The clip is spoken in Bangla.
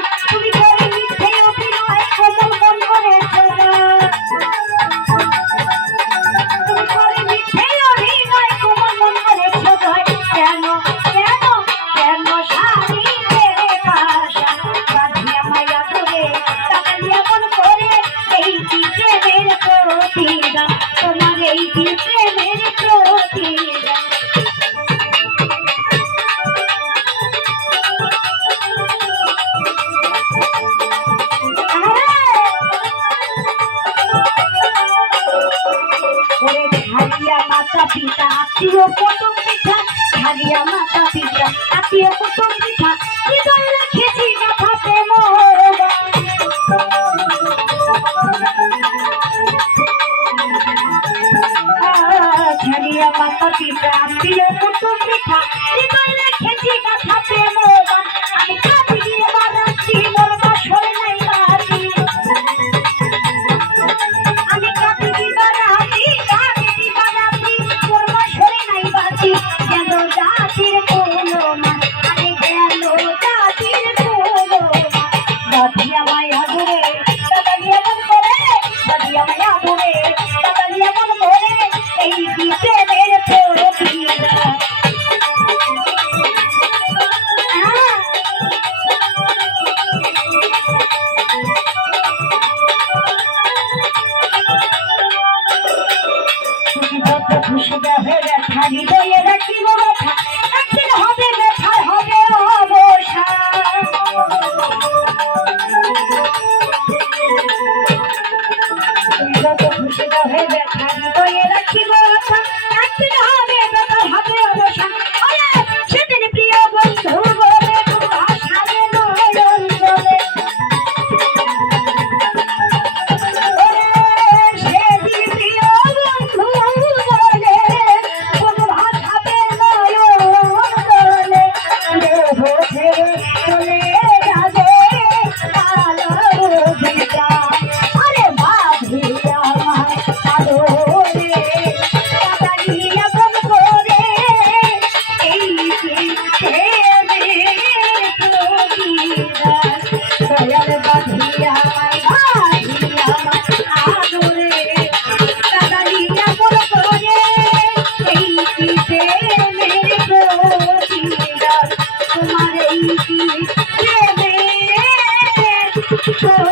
Tony, Tony, Tony. হারিয়া মাথা পিয়া আত্মীয় কুটুম পিঠা হৃদয় রেখেছি কথা প্রেম হারিয়া মাথা আত্মীয় কুটুম পিঠা খালি বইয়ে রাখিব কথা একদিন হবে ব্যথার হবে অবসান যত খুশি রহে ব্যথার বইয়ে রাখি Thank you. Yeah.